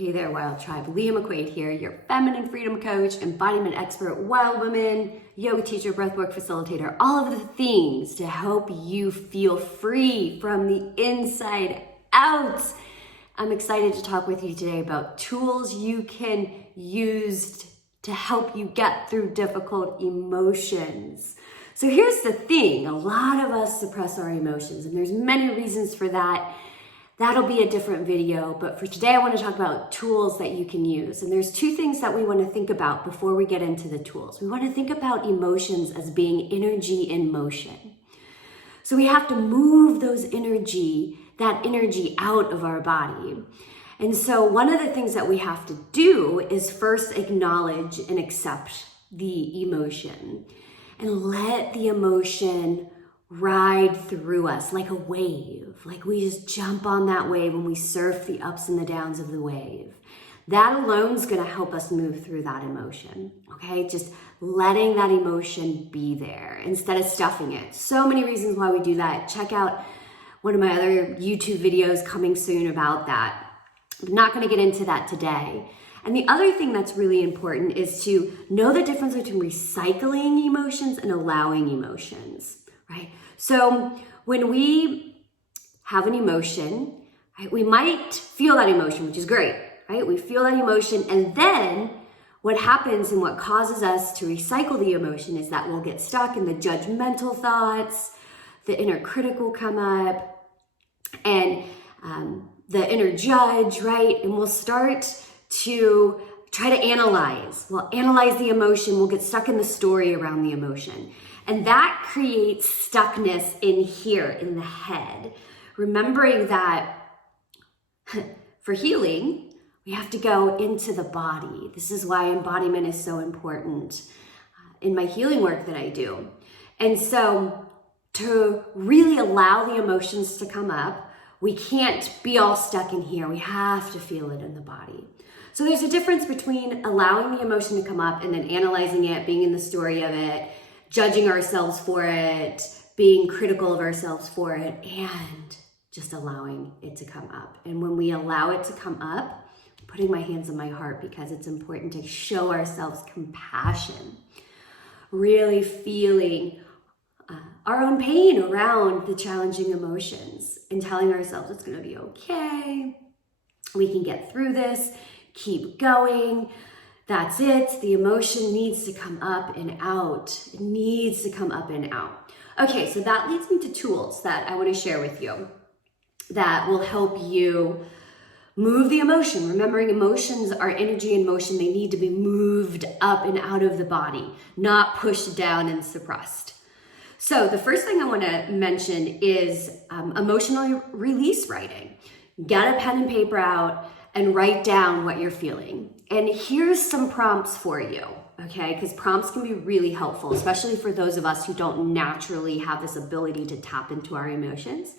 Hey there, Wild Tribe. Leah McQuaid here, your feminine freedom coach, embodiment expert, wild woman, yoga teacher, breathwork facilitator, all of the things to help you feel free from the inside out. I'm excited to talk with you today about tools you can use to help you get through difficult emotions. So here's the thing, a lot of us suppress our emotions, and there's many reasons for that. That'll be a different video, but for today I want to talk about tools that you can use. And there's two things that we want to think about before we get into the tools. We want to think about emotions as being energy in motion. So we have to move that energy out of our body. And so one of the things that we have to do is first acknowledge and accept the emotion and let the emotion ride through us like a wave, like we just jump on that wave and we surf the ups and the downs of the wave. That alone is going to help us move through that emotion, okay? Just letting that emotion be there instead of stuffing it. So many reasons why we do that. Check out one of my other YouTube videos coming soon about that. I'm not going to get into that today. And the other thing that's really important is to know the difference between recycling emotions and allowing emotions. Right? So when we have an emotion, right, we might feel that emotion, which is great, right? We feel that emotion, and then what happens and what causes us to recycle the emotion is that we'll get stuck in the judgmental thoughts, the inner critic will come up, and the inner judge, right? And we'll start to try to analyze. We'll analyze the emotion, we'll get stuck in the story around the emotion. And that creates stuckness in here, in the head. Remembering that for healing, we have to go into the body. This is why embodiment is so important in my healing work that I do. And so to really allow the emotions to come up, we can't be all stuck in here. We have to feel it in the body. So there's a difference between allowing the emotion to come up and then analyzing it, being in the story of it, judging ourselves for it, being critical of ourselves for it, and just allowing it to come up. And when we allow it to come up, I'm putting my hands on my heart because it's important to show ourselves compassion, really feeling our own pain around the challenging emotions and telling ourselves it's going to be okay. We can get through this, keep going. That's it. The emotion needs to come up and out. It needs to come up and out. Okay, so that leads me to tools that I want to share with you that will help you move the emotion. Remembering emotions are energy in motion. They need to be moved up and out of the body, not pushed down and suppressed. So the first thing I want to mention is emotional release writing. Get a pen and paper out and write down what you're feeling. And here's some prompts for you, okay? Because prompts can be really helpful, especially for those of us who don't naturally have this ability to tap into our emotions.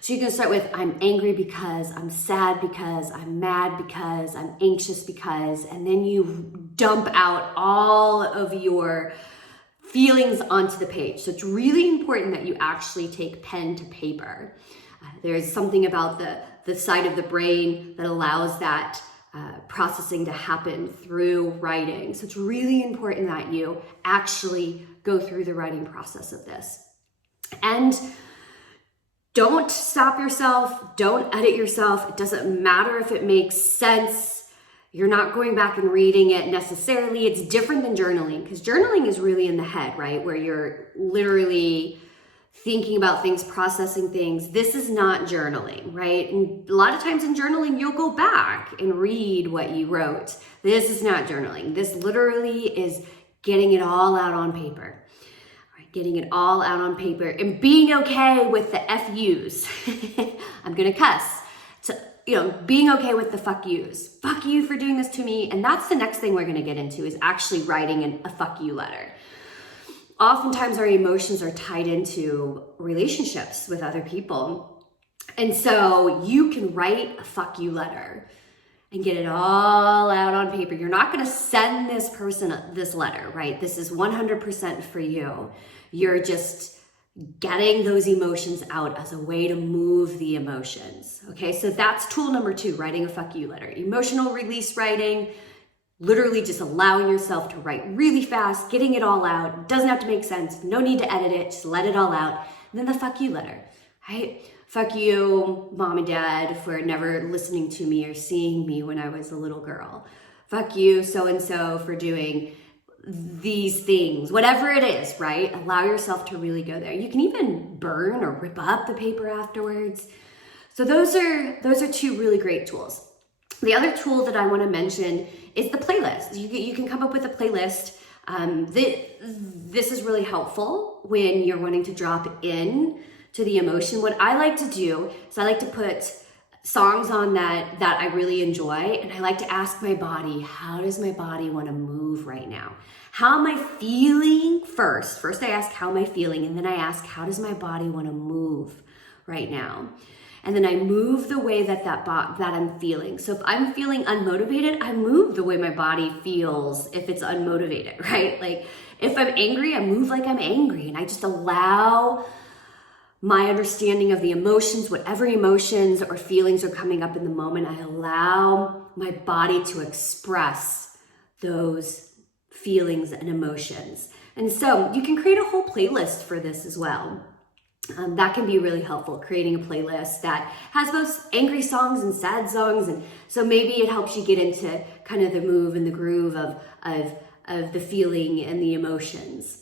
So you can start with, I'm angry because, I'm sad because, I'm mad because, I'm anxious because, and then you dump out all of your feelings onto the page. So it's really important that you actually take pen to paper. There's something about the side of the brain that allows that processing to happen through writing. So it's really important that you actually go through the writing process of this. And don't stop yourself. Don't edit yourself. It doesn't matter if it makes sense. You're not going back and reading it necessarily. It's different than journaling, because journaling is really in the head, right? Where you're literally thinking about things, processing things. This is not journaling, right? And a lot of times in journaling, you'll go back and read what you wrote. This is not journaling. This literally is getting it all out on paper, right? Getting it all out on paper and being okay with the FUs. I'm gonna cuss. So, being okay with the fuck yous. Fuck you for doing this to me. And that's the next thing we're gonna get into, is actually writing a fuck you letter. Oftentimes our emotions are tied into relationships with other people. And so you can write a fuck you letter and get it all out on paper. You're not going to send this person this letter, right? This is 100% for you. You're just getting those emotions out as a way to move the emotions. Okay, so that's tool number 2, writing a fuck you letter. Emotional release writing, literally just allowing yourself to write really fast, getting it all out. Doesn't have to make sense, no need to edit it, just let it all out. And then the fuck you letter, right? Fuck you, mom and dad, for never listening to me or seeing me when I was a little girl. Fuck you, so-and-so, for doing these things, whatever it is, right? Allow yourself to really go there. You can even burn or rip up the paper afterwards. So those are 2 really great tools. The other tool that I want to mention is the playlist. You can come up with a playlist. This is really helpful when you're wanting to drop in to the emotion. What I like to do is I like to put songs on that I really enjoy, and I like to ask my body, how does my body want to move right now? How am I feeling first? First I ask, how am I feeling? And then I ask, how does my body want to move right now? And then I move the way that I'm feeling. So if I'm feeling unmotivated, I move the way my body feels if it's unmotivated, right? Like if I'm angry, I move like I'm angry, and I just allow my understanding of the emotions, whatever emotions or feelings are coming up in the moment, I allow my body to express those feelings and emotions. And so you can create a whole playlist for this as well. That can be really helpful, creating a playlist that has both angry songs and sad songs. And so maybe it helps you get into kind of the move and the groove of the feeling and the emotions.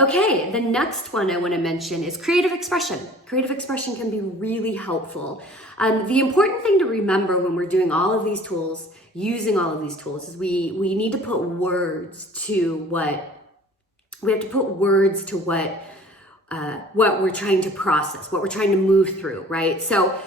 Okay, the next one I want to mention is creative expression. Creative expression can be really helpful. The important thing to remember when we're doing all of these tools, using all of these tools, is we need to put words to what we're trying to process, what we're trying to move through, right? So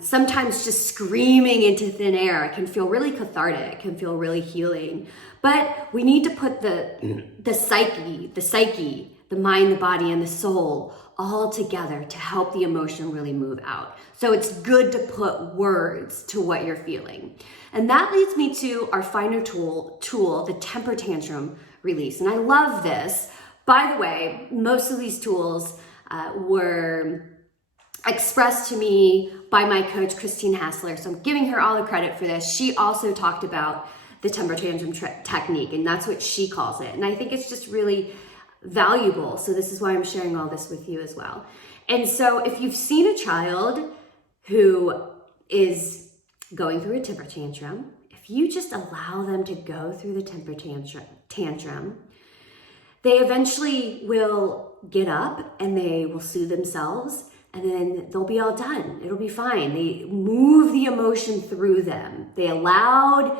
sometimes just screaming into thin air can feel really cathartic, can feel really healing. But we need to put the psyche, the mind, the body, and the soul all together to help the emotion really move out. So it's good to put words to what you're feeling. And that leads me to our final tool, the temper tantrum release. And I love this. By the way, most of these tools were expressed to me by my coach, Christine Hassler. So I'm giving her all the credit for this. She also talked about the temper tantrum technique, and that's what she calls it. And I think it's just really valuable. So this is why I'm sharing all this with you as well. And so if you've seen a child who is going through a temper tantrum, if you just allow them to go through the temper tantrum, they eventually will get up and they will soothe themselves, and then they'll be all done. It'll be fine. They move the emotion through them. They allowed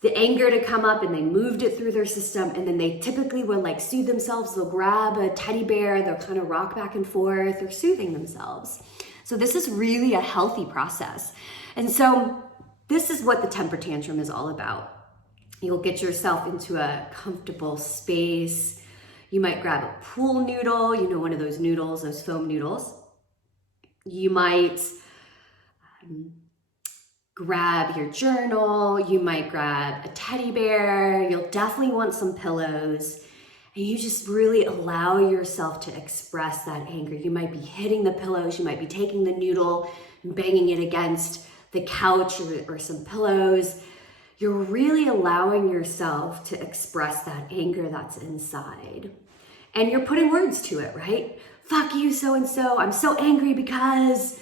the anger to come up and they moved it through their system, and then they typically will like soothe themselves. They'll grab a teddy bear, they'll kind of rock back and forth, they're soothing themselves. So this is really a healthy process. And so this is what the temper tantrum is all about. You'll get yourself into a comfortable space. You might grab a pool noodle, one of those noodles, those foam noodles. You might grab your journal, you might grab a teddy bear, you'll definitely want some pillows, and you just really allow yourself to express that anger. You might be hitting the pillows, you might be taking the noodle and banging it against the couch or some pillows. You're really allowing yourself to express that anger that's inside. And you're putting words to it, right? Fuck you, so-and-so, I'm so angry because...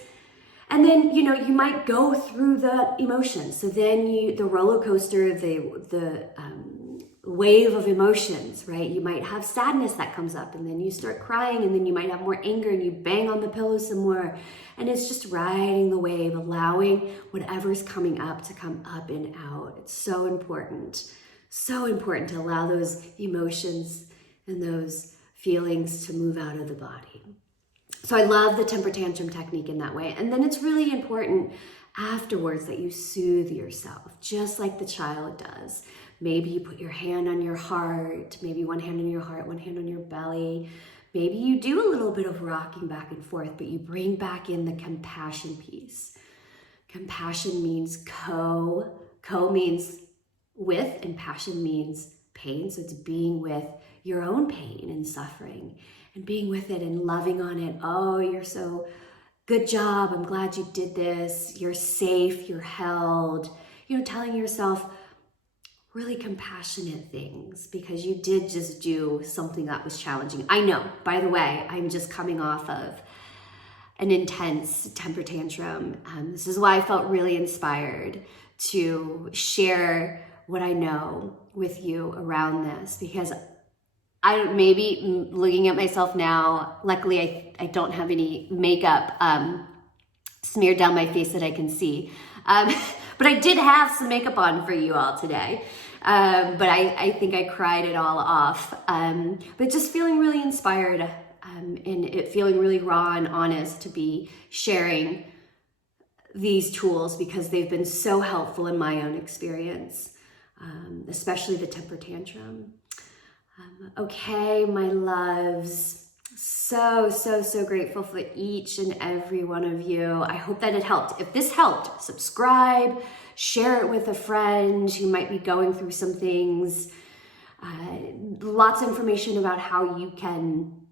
And then, you might go through the emotions. So then the roller coaster, the wave of emotions, right? You might have sadness that comes up, and then you start crying, and then you might have more anger and you bang on the pillow some more. And it's just riding the wave, allowing whatever's coming up to come up and out. It's so important to allow those emotions and those feelings to move out of the body. So I love the temper tantrum technique in that way. And then it's really important afterwards that you soothe yourself, just like the child does. Maybe you put your hand on your heart, maybe one hand on your heart, one hand on your belly. Maybe you do a little bit of rocking back and forth, but you bring back in the compassion piece. Compassion means co means with, and passion means pain. So it's being with your own pain and suffering. and being with it and loving on it. Oh, you're so good job. I'm glad you did this. You're safe. You're held. You know, telling yourself really compassionate things because you did just do something that was challenging. I know, by the way, I'm just coming off of an intense temper tantrum. This is why I felt really inspired to share what I know with you around this, because maybe looking at myself now, luckily I don't have any makeup smeared down my face that I can see. But I did have some makeup on for you all today. But I think I cried it all off. But just feeling really inspired and it feeling really raw and honest to be sharing these tools because they've been so helpful in my own experience, especially the temper tantrum. Okay, my loves, so grateful for each and every one of you. I hope that it helped. If this helped, subscribe, share it with a friend who might be going through some things. Lots of information about how you can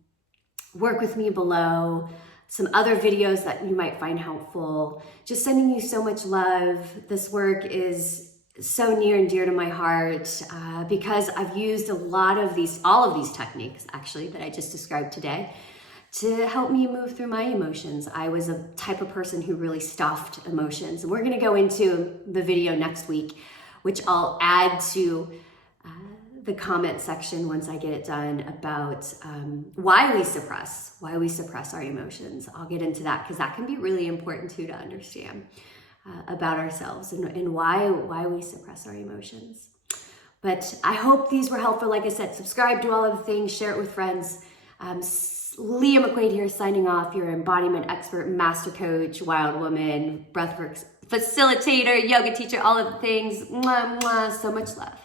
work with me below. Some other videos that you might find helpful. Just sending you so much love. This work is so near and dear to my heart because I've used all of these techniques actually that I just described today to help me move through my emotions. I was a type of person who really stuffed emotions, and we're going to go into the video next week, which I'll add to the comment section once I get it done, about why we suppress our emotions. I'll get into that because that can be really important too to understand about ourselves and why we suppress our emotions. But I hope these were helpful. Like I said, subscribe, do all of the things, share it with friends. Leah McQuaid here signing off, your embodiment expert, master coach, wild woman, breathwork facilitator, yoga teacher, all of the things. Mwah, mwah, so much love.